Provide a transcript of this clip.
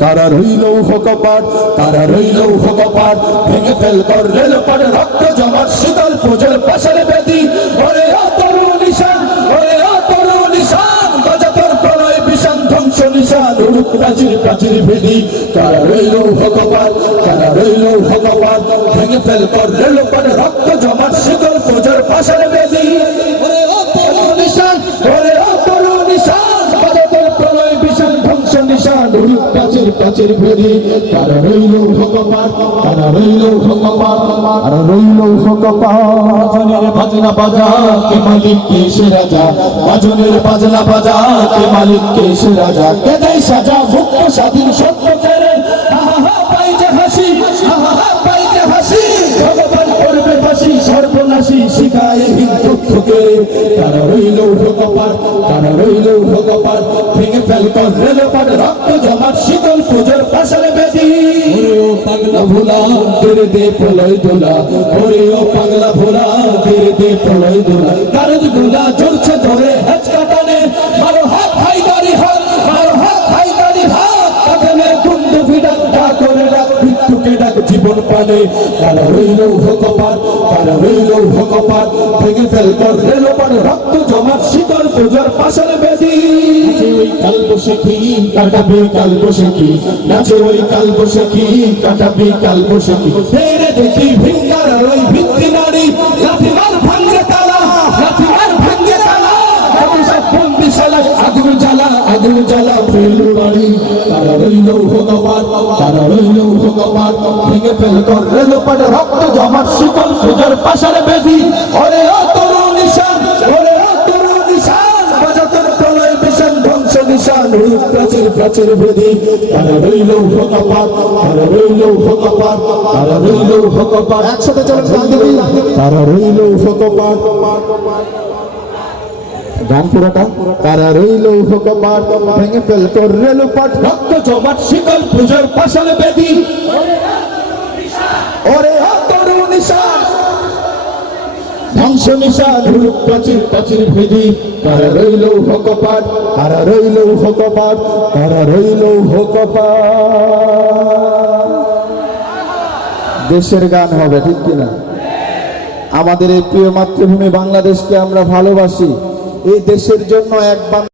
তারা রইল কপাট, তারা রইল কপাট, ভেঙে ফেল কর রেলপাট, রক্ত জমাট শীতল পূজার পাশের বেদি। ওরে তরু নিশান, ওরে তরু নিশান, বাজা তোর প্রলয় বিষান ধ্বংস নিশান, উড়ুক প্রাচীর প্রাচীর ভেদি। তারা রইল কপাট, তারা রইল কপাট, ভেঙে ফেল কর রেলপাট, রক্ত জমাট শীতল পূজার পাশের বেদি। ওরে তরু নিশান, ওরে তরু নিশান, বাজা তোর প্রলয় বিষান ধ্বংস নিশান, উড়ুক প্রাচীর প্রাচীর ভেদি। তারা রইল কপাট, তারা রইল কপাট, তারা রইল কপাট। বাজনা বাজা কে মালিক কে সে রাজা, বাজনের বাজনা বাজা কে মালিক কে সে রাজা, কে দেয় সাজা মুক্ত স্বাধীন সত্য কেড়ে। পাই যে হাসি, পাই যে হাসি, ভগবান করবে ফাঁসি সর্বনাশী শিখায় হিন্দুত্বকে। তারা রইল কপাট, তারা রইল কপাট, ভেঙে ফেল কর রেলপাট, রক্ত জমাট শীতল পূজার পাশের বেদি। ওরে ও পাগলা ভোলা তেরে দে প্রলয় দোলা, ওরে ও পাগলা ভোলা তেরে দে প্রলয় দোলা, কারদ গুলা জ্বলছে ধরে হেঁচকা টানে, মারো হাত হায়দারি হাত, মারো হাত হায়দারি হাত, কাঁধে কুন্দ ফিডাক ডাক করে ডাক মৃত্যুকে ডাক জীবন পানে। তারা রইল কপাট, তারা রইল কপাট, ভেঙে ফেল কর রেলপাট, রক্ত জমাট শীতল পূজার পাশের বেদি। ওই কাল বসেখি কাটাবে কাল বসেখি, নাচে ওই কাল বসেখি কাটাবে কাল বসেখি, ফেরে দেখি ভিঙ্গার ওই ভিত্তি নারী, লাঠি মার ভাঙ্গে তালা, লাঠি মার ভাঙ্গে তালা, সব বন্দিশালা আগুন জ্বালা, আগুন জ্বালা ফেল বাড়ি। তারা রইল কপাট, তারা রইল কপাট, ভেঙে ফেল কর রেলপাট, রক্ত জমাট শীতল পূজার পাশের বেদি। ওরে তরু নিশান, ওরে তরু নিশান, বাজা তোর প্রলয় বিষান ধ্বংস নিশান, উড়ুক প্রাচীর প্রাচীর বেদি। তারা রইল কপাট, তারা রইল কপাট, তারা রইল কপাট, একসাথে চলেন গান দেবী। তারা রইল কপাট, গান পুরাটা। তারা রইল কপাট, ভেঙে ফেল কর রেলপাট, রক্ত জমাট শীতল পূজার পাশের বেদি। ওরে তরু নিশান, ধ্বংস নিশান, উড়ুক প্রাচীর প্রাচীর ভেদি। তারা রইল কপাট, তারা রইল কপাট, তারা রইল কপাট। দেশের গান হবে, ঠিক কিনা? আমাদের এই প্রিয় মাতৃভূমি বাংলাদেশকে আমরা ভালোবাসি। এই দেশের জন্য এক